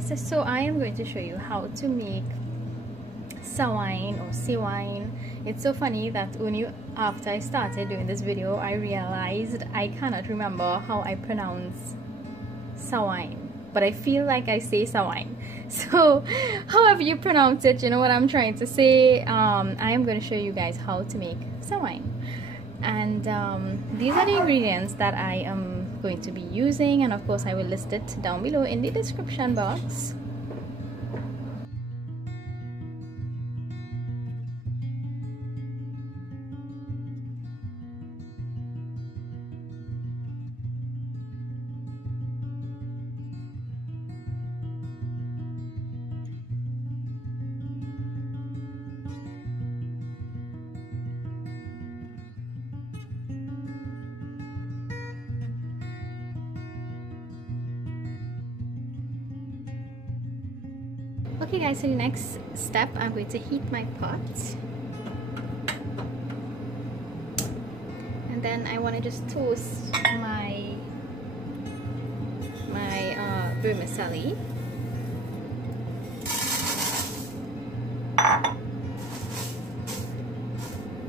guys, so I am going to show you how to make sawine or sawine. It's so funny that after I started doing this video, I realized I cannot remember how I pronounce sawine, but I feel like I say sawine. So however you pronounce it, you know what I'm trying to say. I am going to show you guys how to make sawine, and these are the ingredients that I am going to be using, and of course I will list it down below in the description box. Okay guys, so the next step, I'm going to heat my pot, and then I want to just toast my vermicelli.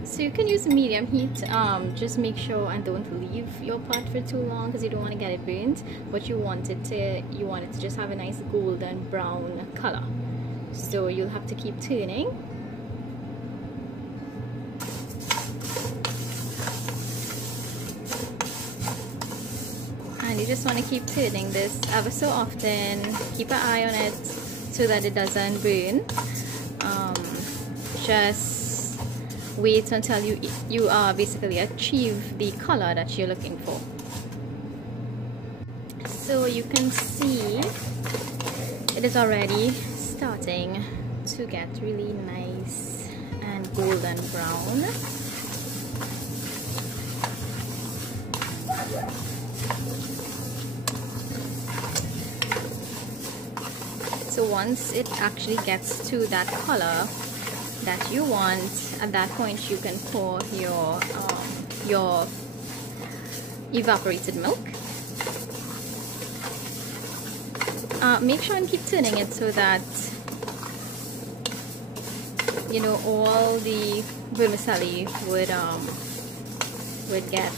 So you can use medium heat. Just make sure and don't leave your pot for too long because you don't want to get it burnt. But you want it to just have a nice golden brown color. So you'll have to keep turning. And you just want to keep turning this ever so often. Keep an eye on it so that it doesn't burn. Just wait until you basically achieve the color that you're looking for. So you can see it is already starting to get really nice and golden brown. So once it actually gets to that color that you want, at that point you can pour your evaporated milk. Make sure and keep turning it so that you know all the vermicelli would get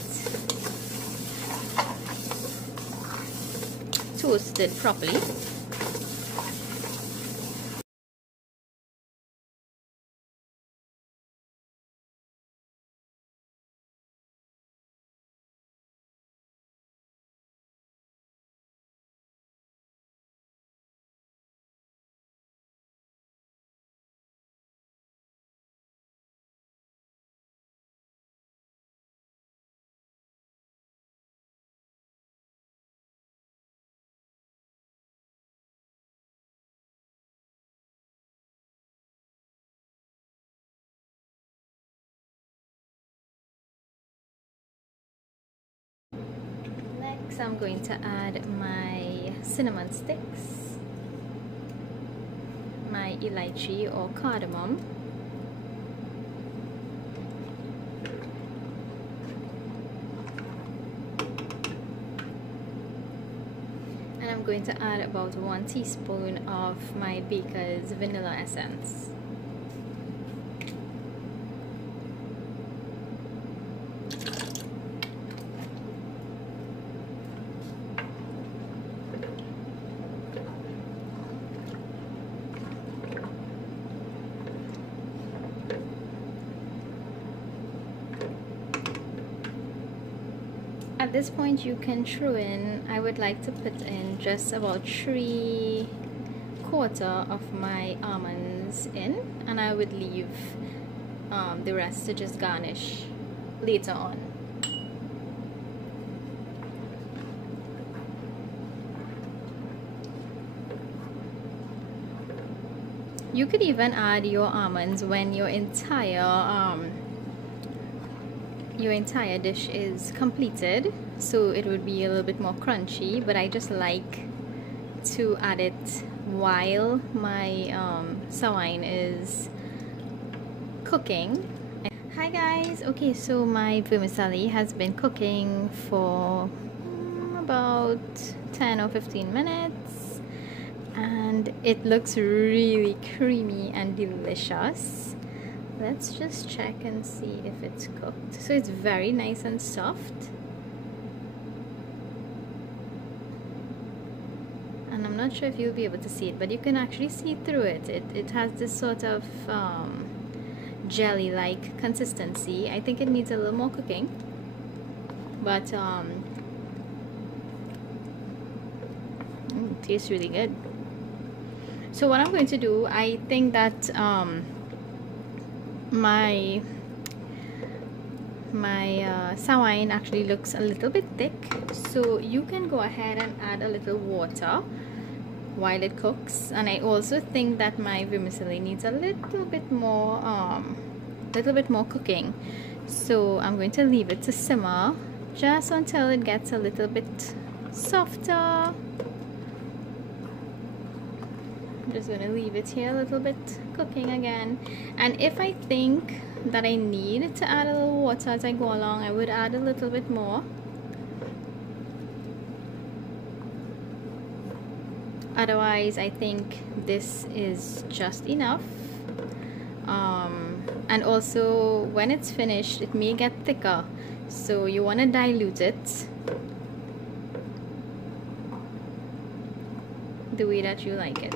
toasted properly. Next, I'm going to add my cinnamon sticks, my elaichi or cardamom, and I'm going to add about 1 teaspoon of my Baker's Vanilla Essence. At this point you can throw in, I would like to put in just about 3/4 of my almonds in, and I would leave the rest to just garnish later on. You could even add your almonds when your entire dish is completed, so it would be a little bit more crunchy, but I just like to add it while my sawine is cooking. Hi guys, okay, so my vermicelli has been cooking for about 10 or 15 minutes, and It looks really creamy and delicious. Let's just check and see if it's cooked. So it's very nice and soft. And I'm not sure if you'll be able to see it, but you can actually see through it. It has this sort of jelly-like consistency. I think it needs a little more cooking, but tastes really good. So what I'm going to do, I think that my sawine actually looks a little bit thick, so you can go ahead and add a little water while it cooks. And I also think that my vermicelli needs a little bit more cooking, so I'm going to leave it to simmer just until it gets a little bit softer. I'm just going to leave it here a little bit cooking again, and if I think that I need to add a little water as I go along, I would add a little bit more. Otherwise, I think this is just enough. And also, when it's finished, it may get thicker, so you want to dilute it the way that you like it.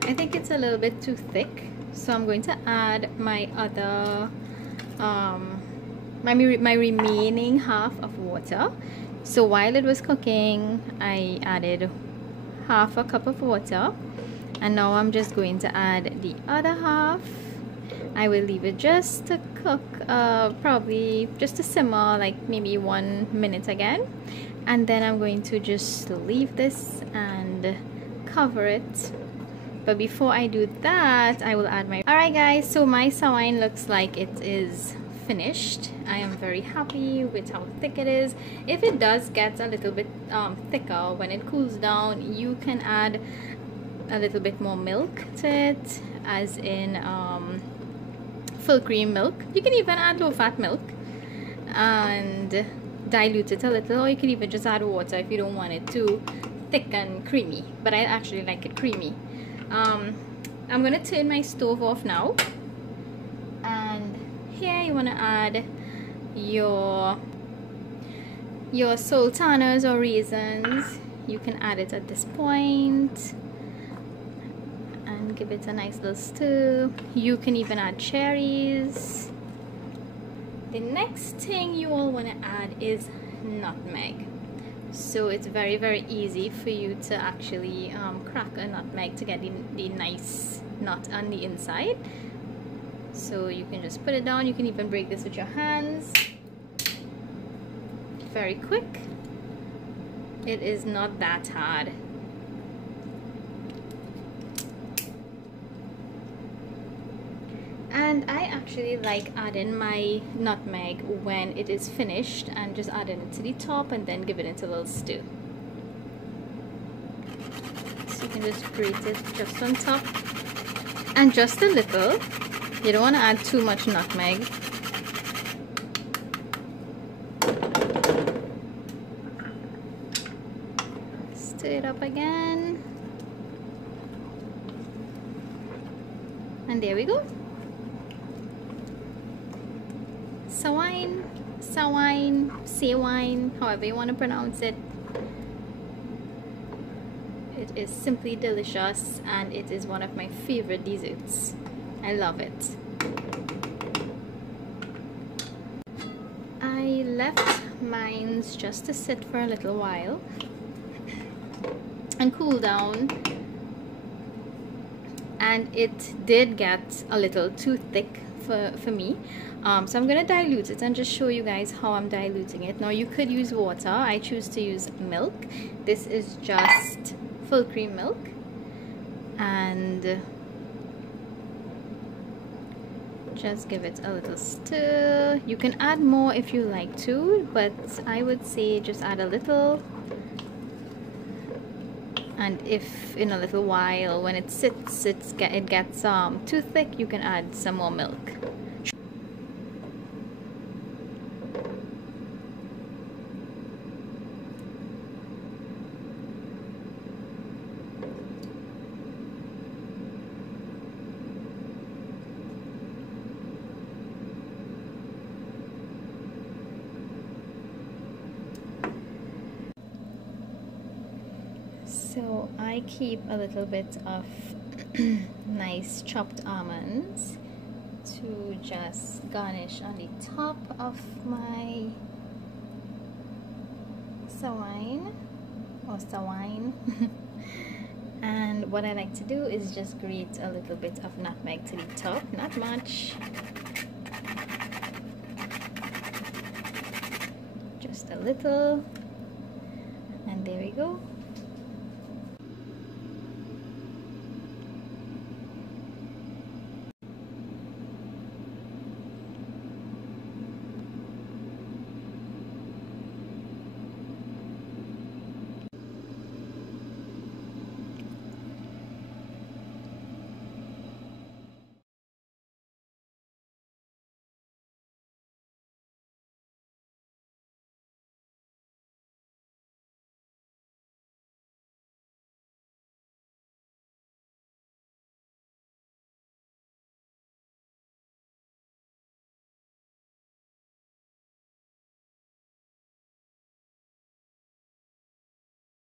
I think it's a little bit too thick, so I'm going to add my other my remaining half of water. So while it was cooking, I added half a cup of water, and now I'm just going to add the other half. I will leave it just to cook, probably just to simmer, like maybe 1 minute again, and then I'm going to just leave this and cover it. But before I do that, I will add my... Alright guys, so my sawine looks like it is finished. I am very happy with how thick it is. If it does get a little bit thicker when it cools down, you can add a little bit more milk to it, as in full cream milk. You can even add low fat milk and dilute it a little, or you can even just add water if you don't want it too thick and creamy, but I actually like it creamy. I'm gonna turn my stove off now, and here you want to add your sultanas or raisins. You can add it at this point and give it a nice little stir. You can even add cherries. The next thing you all want to add is nutmeg. So it's very, very easy for you to actually crack a nutmeg to get the nice nut on the inside. So you can just put it down. You can even break this with your hands. Very quick. It is not that hard. And I actually like adding my nutmeg when it is finished, and just adding it to the top and then give it a little stir. So you can just grate it just on top, and just a little. You don't want to add too much nutmeg. Stir it up again. And there we go. Sawine, however you want to pronounce it. It is simply delicious, and it is one of my favorite desserts. I love it. I left mine just to sit for a little while and cool down, and it did get a little too thick for me. So I'm going to dilute it and just show you guys how I'm diluting it. Now you could use water. I choose to use milk. This is just full cream milk, and just give it a little stir. You can add more if you like to, but I would say just add a little and if in a little while when it sits it gets too thick, you can add some more milk. So I keep a little bit of nice chopped almonds to just garnish on the top of my sawine or sawine. And what I like to do is just grate a little bit of nutmeg to the top, not much, just a little, and there we go.